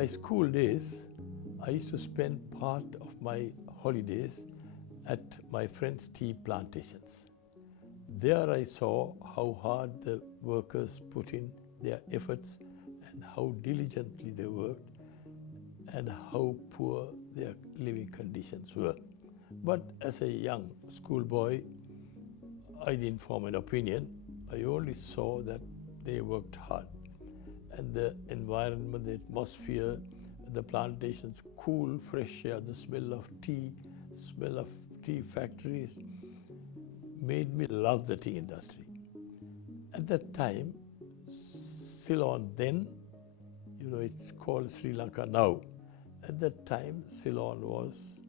my school days, I used to spend part of my holidays at my friends' tea plantations. There I saw how hard the workers put in their efforts and how diligently they worked and how poor their living conditions were. But as a young schoolboy, I didn't form an opinion. I only saw that they worked hard. And the environment, the atmosphere, the plantations, cool, fresh air, the smell of tea factories made me love the tea industry. At that time, Ceylon then, it's called Sri Lanka now. At that time, Ceylon was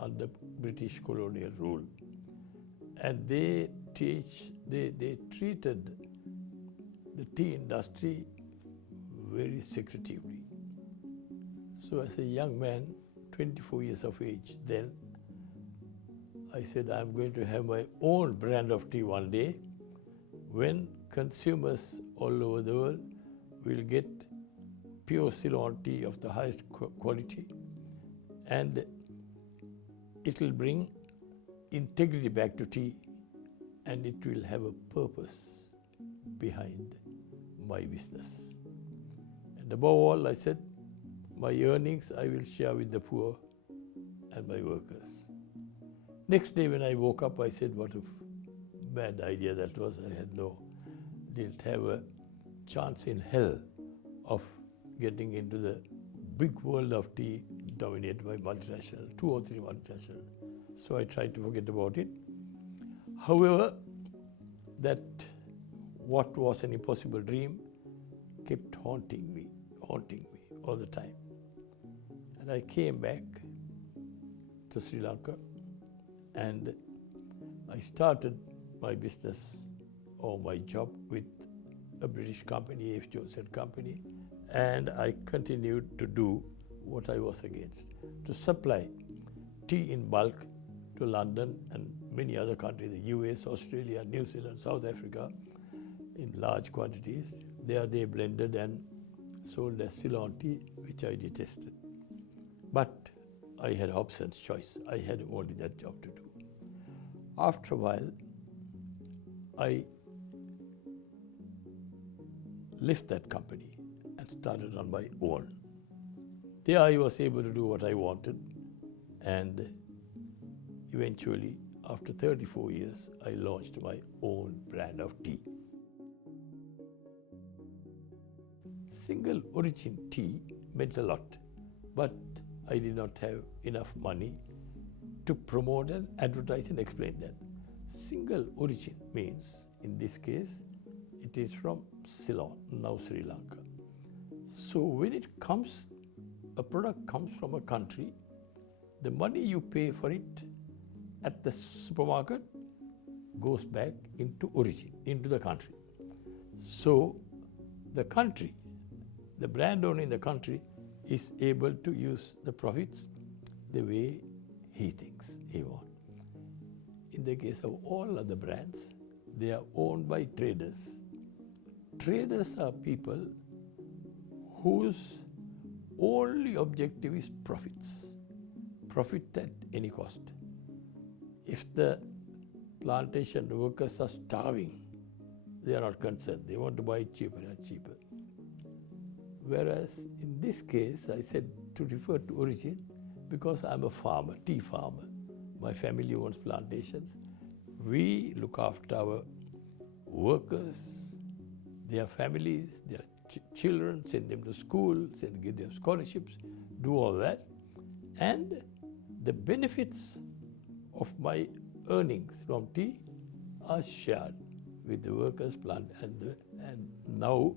under British colonial rule. And they treated the tea industry very secretively. So as a young man, 24 years of age then, I said, I'm going to have my own brand of tea one day when consumers all over the world will get pure Ceylon tea of the highest quality, and it will bring integrity back to tea, and it will have a purpose behind my business. And above all, I said, my earnings I will share with the poor and my workers. Next day when I woke up, I said, what a bad idea that was. I didn't have a chance in hell of getting into the big world of tea dominated by multinational, 2 or 3 multinational. So I tried to forget about it. However, that what was an impossible dream kept haunting me all the time. And I came back to Sri Lanka and I started my business or my job with a British company, F. Jones & Company, and I continued to do what I was against, to supply tea in bulk to London and many other countries, the US, Australia, New Zealand, South Africa, in large quantities. There they blended and sold as Ceylon tea, which I detested. But I had Hobson's choice. I had only that job to do. After a while, I left that company and started on my own. There I was able to do what I wanted, and eventually, after 34 years, I launched my own brand of tea. Single origin tea meant a lot, but I did not have enough money to promote and advertise and explain that. Single origin means, in this case, it is from Ceylon, now Sri Lanka. So when a product comes from a country, the money you pay for it at the supermarket goes back into origin, into the country. So the country, the brand owner in the country is able to use the profits the way he thinks he wants. In the case of all other brands, they are owned by traders. Traders are people whose only objective is profits. Profit at any cost. If the plantation workers are starving, they are not concerned. They want to buy cheaper and cheaper. Whereas in this case, I said to refer to origin because I'm a farmer, tea farmer. My family owns plantations. We look after our workers, their families, their children, send them to school, give them scholarships, do all that. And the benefits of my earnings from tea are shared with the workers, plant, and now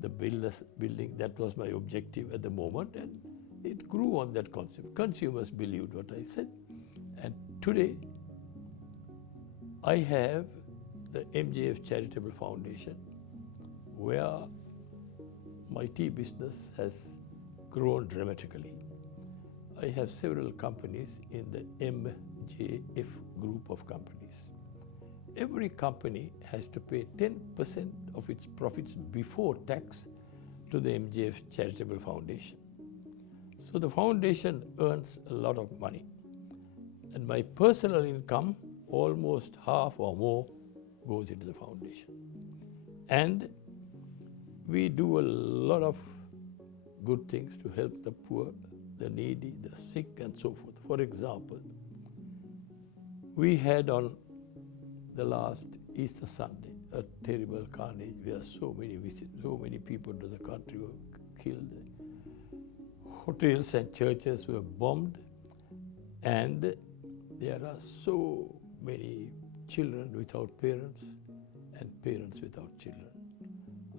the building, that was my objective at the moment, and it grew on that concept. Consumers believed what I said. And today, I have the MJF Charitable Foundation, where my tea business has grown dramatically. I have several companies in the MJF group of companies. Every company has to pay 10% of its profits before tax to the MJF Charitable Foundation. So the foundation earns a lot of money. And my personal income, almost half or more, goes into the foundation. And we do a lot of good things to help the poor, the needy, the sick, and so forth. For example, we had on the last Easter Sunday a terrible carnage where so many people to the country were killed. Hotels and churches were bombed, and there are so many children without parents and parents without children.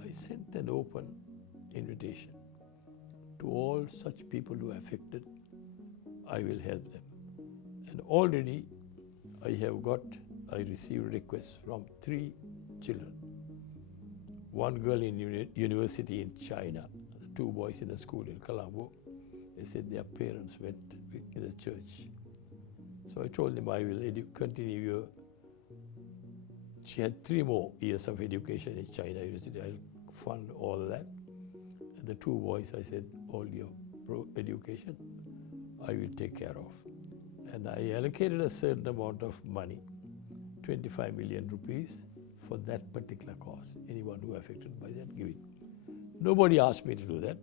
I sent an open invitation to all such people who are affected. I will help them. And already I received requests from 3 children. One girl in university in China, 2 boys in a school in Colombo. They said their parents went in the church. So I told them I will continue your. She had 3 more years of education in China University. I'll fund all that. And the 2 boys, I said, all your education, I will take care of. And I allocated a certain amount of money, 25 million rupees, for that particular cause. Anyone who affected by that, give it. Nobody asked me to do that,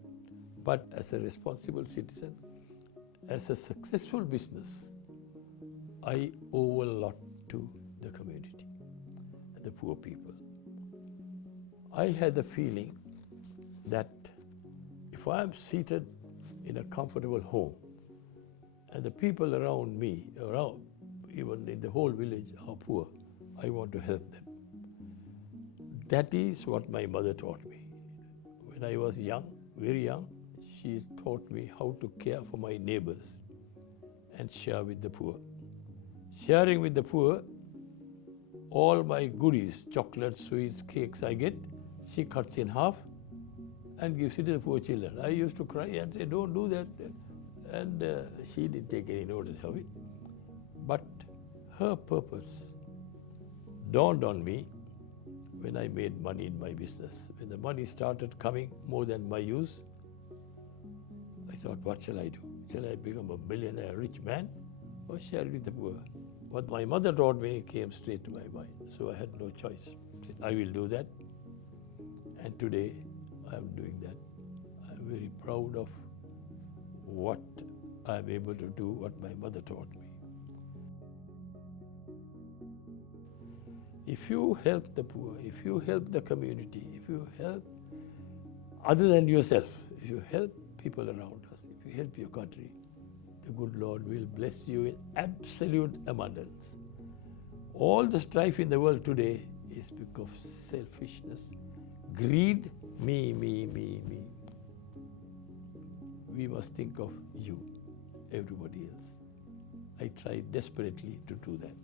but as a responsible citizen, as a successful business, I owe a lot to the community and the poor people. I had the feeling that if I am seated in a comfortable home and the people around me, even in the whole village, are poor, I want to help them. That is what my mother taught me. When I was young, very young, she taught me how to care for my neighbors and share with the poor. Sharing with the poor, all my goodies, chocolates, sweets, cakes I get, she cuts in half and gives it to the poor children. I used to cry and say, don't do that. And she didn't take any notice of it. But her purpose dawned on me when I made money in my business. When the money started coming more than my use, I thought, what shall I do? Shall I become a millionaire, rich man, or share it with the poor? What my mother taught me came straight to my mind, so I had no choice. I will do that, and today I am doing that. I am very proud of what I am able to do, what my mother taught me. If you help the poor, if you help the community, if you help other than yourself, if you help people around us, if you help your country, the good Lord will bless you in absolute abundance. All the strife in the world today is because of selfishness, greed, me. We must think of you, everybody else. I try desperately to do that.